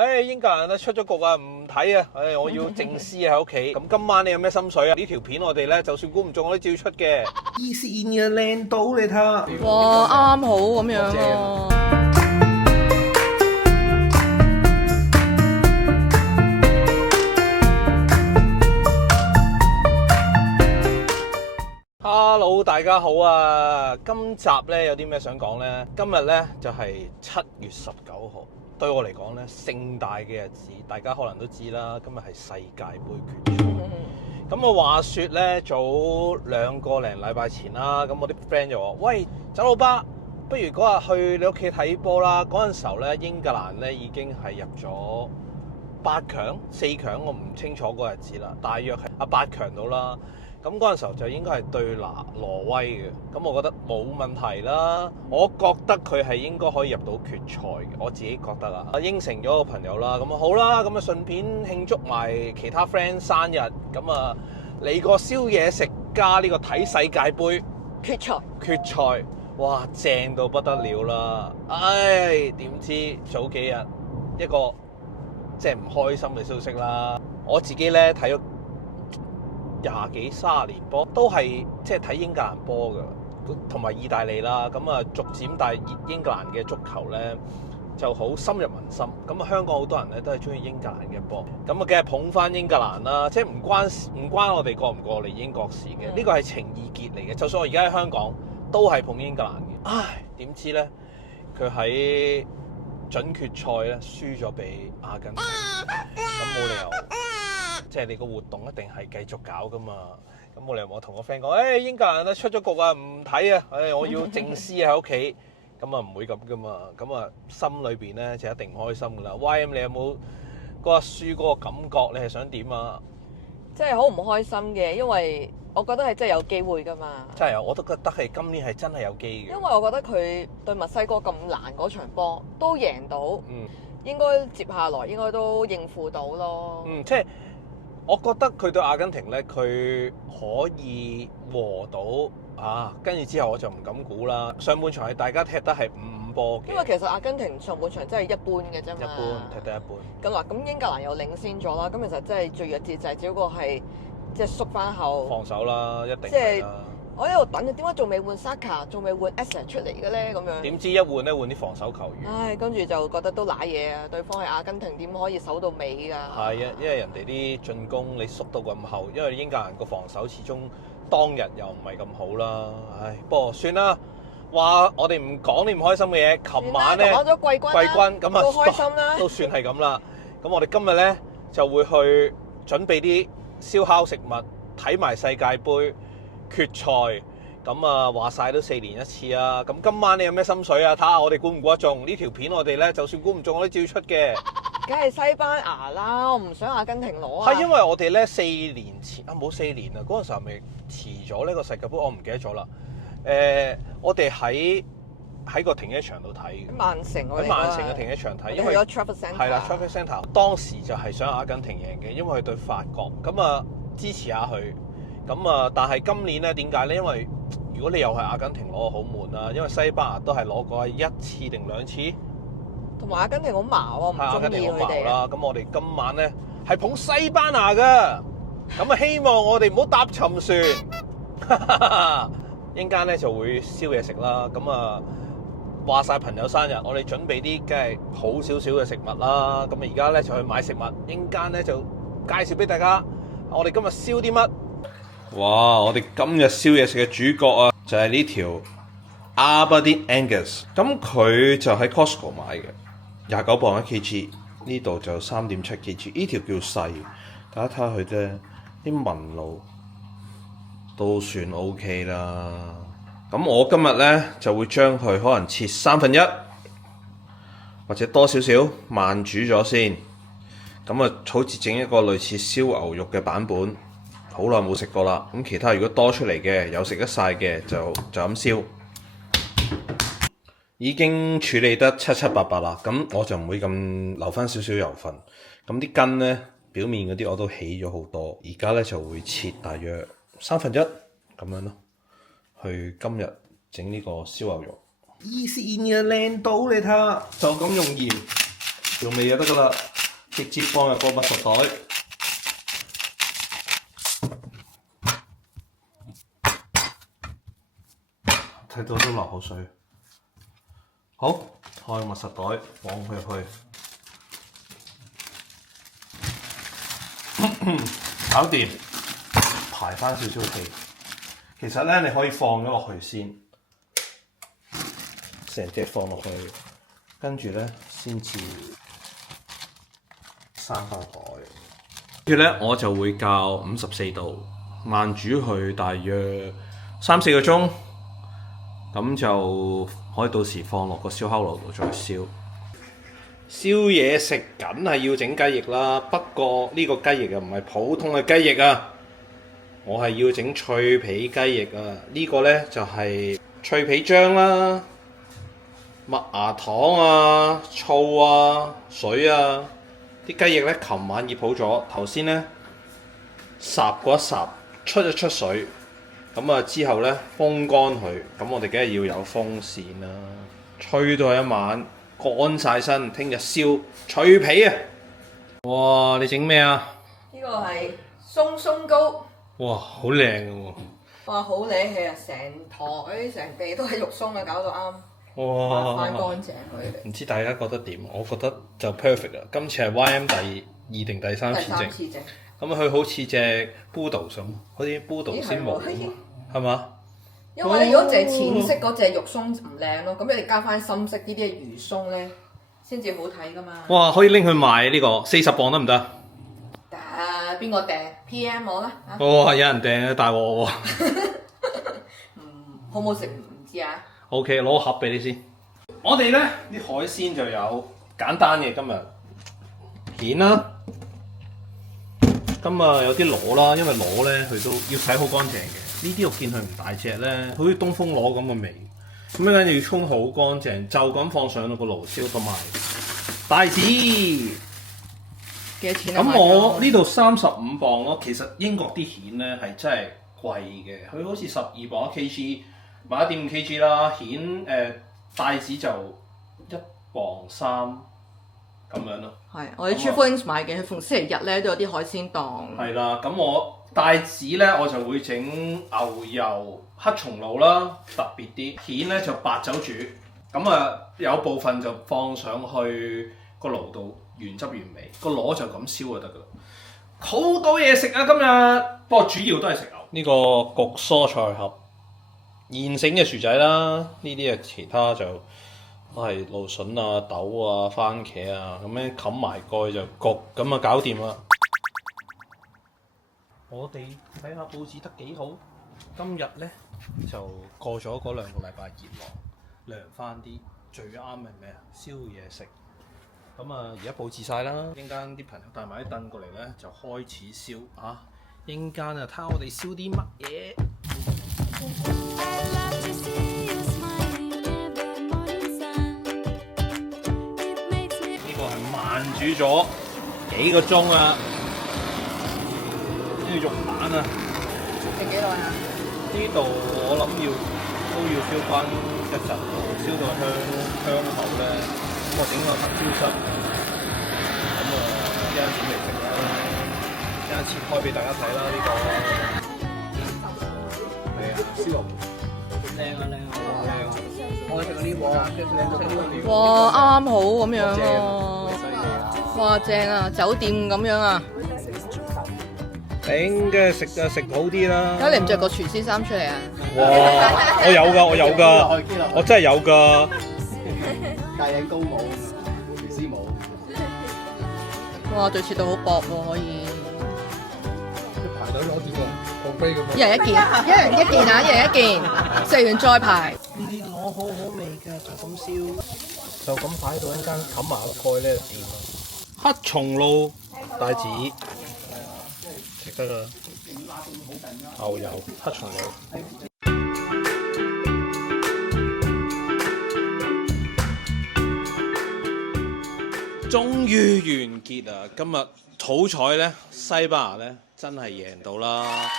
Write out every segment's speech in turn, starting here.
英格蘭咧出咗局啊，唔睇啊！我要靜思喺屋企。咁今晚你有咩心水啊？呢條片我哋咧就算估唔中，我都照出嘅。意思嘅靚到你睇下。哇，啱好咁樣喎。Hello， 大家好啊！今集咧有啲咩想講呢？今日咧就係7月19號，對我嚟講咧盛大嘅日子，大家可能都知啦。今日係世界盃決賽。咁我話說咧，早2個零禮拜前啦，咁我啲 friend 就話：喂，走佬巴，不如嗰日去你屋企睇波啦。嗰陣時候咧，英格蘭咧已經係入咗8強、4強，我唔清楚嗰日子啦，大約係8強到啦。咁嗰陣時候就應該係對挪威嘅，咁我覺得冇問題啦。我覺得佢係應該可以入到決賽嘅，我自己覺得啦。應承咗個朋友啦，咁啊好啦，咁啊順便慶祝埋其他 friend 生日，咁啊嚟個宵夜食加呢個睇世界盃決賽，哇正到不得了啦！唉，點知早幾日一個即係唔開心嘅消息啦。我自己咧睇咗20幾30年波，都係即係睇英格蘭波㗎，同埋意大利啦。咁啊，逐漸但係英格蘭嘅足球咧就好深入民心。咁啊，香港好多人咧都係中意英格蘭嘅波。咁啊，梗係捧翻英格蘭啦。即係唔關我哋過唔過嚟英國事嘅。呢個係情意結嚟嘅。就算我而家喺香港，都係捧英格蘭嘅。唉，點知咧佢喺準決賽咧輸咗俾阿根廷，咁冇理由。即係你個活動一定係繼續搞噶嘛，咁冇理由我同個 friend 講，英格蘭咧出咗局啊，唔睇啊，我要靜思喺屋企，咁啊唔會咁噶嘛，咁啊心裏邊咧就一定唔開心噶啦。YM 你有冇嗰日輸嗰個感覺？你係想點啊？即係好唔開心嘅，因為我覺得係真係有機會噶嘛。真係，我都覺得係今年係真係有機嘅。因為我覺得佢對墨西哥咁難嗰場波都贏到，應該接下來應該都應付到咯。即係。我覺得佢對阿根廷咧，佢可以和到啊！跟住之後我就唔敢估啦。上半場係大家踢得係5-5波嘅，因為其實阿根廷上半場真係一般嘅啫嘛。一般踢得一般。咁嗱，咁英格蘭又領先咗啦。咁其實真係最弱節就係只不過係即係縮翻後防守啦，一定即係我喺度等，點解仲未換 Saka，仲未換 Essa 出嚟嘅咧？咁樣點知一換咧，換啲防守球員。唉，跟住就覺得都賴嘢啊！對方係阿根廷，點可以守到尾㗎？係啊，因為人哋啲進攻你縮到咁後，因為英格蘭個防守始終當日又唔係咁好啦。唉，不過算啦。話我哋唔講啲唔開心嘅嘢。琴晚咧，講咗季軍咁啊，都開心啦，都算係咁啦。咁我哋今日咧就會去準備啲燒烤食物，睇埋世界盃決賽。咁啊話晒都4年一次啊！咁今晚你有咩心水啊？睇下我哋估唔估得中呢條片？我哋咧就算估唔中，我都照出嘅。梗係西班牙啦！我唔想阿根廷攞啊！係因為我哋咧4年前啊，冇4年啊，嗰陣時候咪遲咗呢個世界盃，我唔記得咗啦。我哋喺個停車場度睇嘅。曼城喺曼城嘅停車場睇，因為有 Trafford Centre。係啦 ，Trafford Centre 當時就係想阿根廷贏嘅，因為佢對法國，咁啊支持下佢。咁啊，但係今年咧點解咧？因為如果你又係阿根廷攞，好悶啊！因為西班牙都係攞過1次定2次，同埋阿根廷好矛喎，唔中意佢哋啦。咁我哋今晚咧係捧西班牙噶，咁啊希望我哋唔好搭沉船。一陣間咧就會燒嘢食啦。咁啊話晒朋友生日，我哋準備啲梗係好少少嘅食物啦。咁啊而家咧就去買食物，一陣間咧就介紹俾大家，我哋今日燒啲乜？哇！我哋今日燒嘢食嘅主角啊，就係呢條 Aberdeen Angus。咁佢就喺 Costco 買嘅，29磅1kg。呢度就3.7kg。呢條叫細，大家睇下佢啫，啲紋路都算 OK 啦。咁我今日咧就會將佢可能切1/3，或者多少少慢煮咗先。咁啊，好似整一個類似燒牛肉嘅版本。好耐冇食過啦，咁其他如果多出嚟嘅有食得晒嘅就咁燒，已經處理得七七八八啦。咁我就唔會咁留翻少少油分。咁啲筋呢，表面嗰啲我都起咗好多，而家呢就會切大約1/3咁樣咯，去今日整呢個燒牛肉。意思嘅靚到你睇下，就咁用鹽調味就得噶啦，直接放入個密實袋。睇到都流口水。好，開密實袋放佢入去，搞掂，排翻少少氣。其實咧，你可以放咗落去先，成隻放落去，跟住咧先至閂翻台。跟住咧，我就會校54度，慢煮佢大約3-4個鐘。咁就可以到時放落個燒烤爐度再燒。燒嘢食梗係要整雞翼啦，不過呢個雞翼又唔係普通嘅雞翼啊，我係要整脆皮雞翼啊。呢個呢就係脆皮漿啦、麥芽糖啊、醋啊、水啊。啲雞翼呢，琴晚醃好咗，頭先呢，烚過一烚，出一出水。咁啊之後呢，風乾佢，咁我哋梗係要有風扇啦，吹到一晚乾晒身，聽日燒脆皮啊！哇！你整咩啊？呢個係鬆鬆糕。哇！好靚嘅喎！哇！好靚氣啊！成台成地都係肉鬆啊，搞到啱。哇！翻乾淨佢。唔知大家覺得點？我覺得就 perfect 啦。今次係 YM 第2定第3次整。咁佢好似隻 Poodle 咁，好似 Poodle 先冇，係嘛？因為咧，如果淨係淺色嗰隻肉鬆唔靚咯，咁你加翻深色呢啲魚鬆咧，先至好睇噶嘛。哇！可以拎去賣呢個40磅得唔得？得，邊個訂 PM 我啦？哇！有人訂啊，大鑊喎！好唔好食唔知啊。OK， 攞個盒俾你先。我哋咧啲海鮮就有簡單嘅，今日蜆啦。咁啊有啲螺啦，因為螺咧佢都要洗好乾淨嘅。呢啲我見佢唔大隻咧，好似東風螺咁嘅味。咁樣要沖好乾淨，就咁放上到個爐燒，同埋帶子。幾多錢啊？咁我呢度35磅咯。其實英國啲蜆咧係真係貴嘅，佢好似12磅1kg，買1.5 kg 啦。蜆帶子就1.3磅咁樣咯。係，我喺 True Wings 買嘅，佢逢星期日咧都有啲海鮮檔。係啦，咁我帶子咧我就會整牛油黑松露啦，特別啲。蜆咧就白酒煮，咁啊有部分就放上去個爐度原汁原味，個螺就咁燒就得噶啦。好多嘢食啊今日，不過主要都係食牛。呢個焗蔬菜盒，現成嘅薯仔啦，呢啲啊其他就都係蘆筍啊、豆啊、番茄啊，咁樣冚埋蓋就焗，咁啊搞掂啦。我哋睇下佈置得幾好，今日咧就過咗嗰2個禮拜熱浪，涼翻啲，最啱係咩啊？燒嘢食。咁啊，而家佈置晒啦，一陣間啲朋友帶埋啲凳過嚟咧，就開始燒啊！一陣間啊，睇下我哋燒啲乜嘢。呢個係慢煮咗幾個鐘啊！呢個肉板啊，整幾耐啊？呢度我諗都要燒翻一陣，燒到香口咧。咁我整個黑椒汁，咁啊一陣準備食啦，一陣切開俾大家睇啦。呢個係啊，燒肉靚啊靚啊靚啊！我食嗰啲喎，哇，啱啱好咁樣喎！哇，正啊，酒店咁樣啊！頂嘅食就食好啲啦。點解你唔着個廚師衫出嚟啊？哇！我有㗎，我真係有㗎。戴頂高帽，廚師帽。哇！對切到好薄喎，可以。排隊攞住個poka飛咁樣。一人一件，一人一件啊！一人一件，食完再排。呢啲螺好好味㗎，就咁燒，就咁擺到一間冚埋個蓋咧就掂啦。黑松露帶子食得啦，牛油黑松露。終於完結啊！今日好彩咧，西班牙咧真係贏到啦。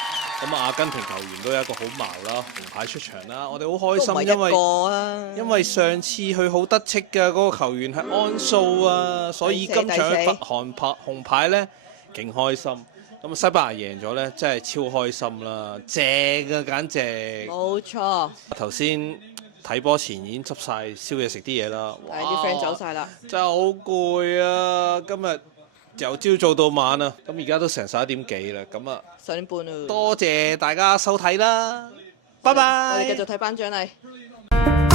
咁阿根廷球員都有一個好矛啦，紅牌出場啦，我哋好開心，都唔係一個啊，因為上次佢好得戚嘅嗰個球員係安素啊，所以今場嘅紅牌呢，勁開心。咁西班牙贏咗呢，真係超開心啦，正啊簡直。冇錯。頭先睇波前已經執晒宵夜食啲嘢啦，係啲 friend 走晒啦，真係好攰啊！今日由朝做到晚啊，咁而家都成11點幾啦，咁啊10點半啦。多謝大家收睇啦，拜拜。我哋繼續睇頒獎禮。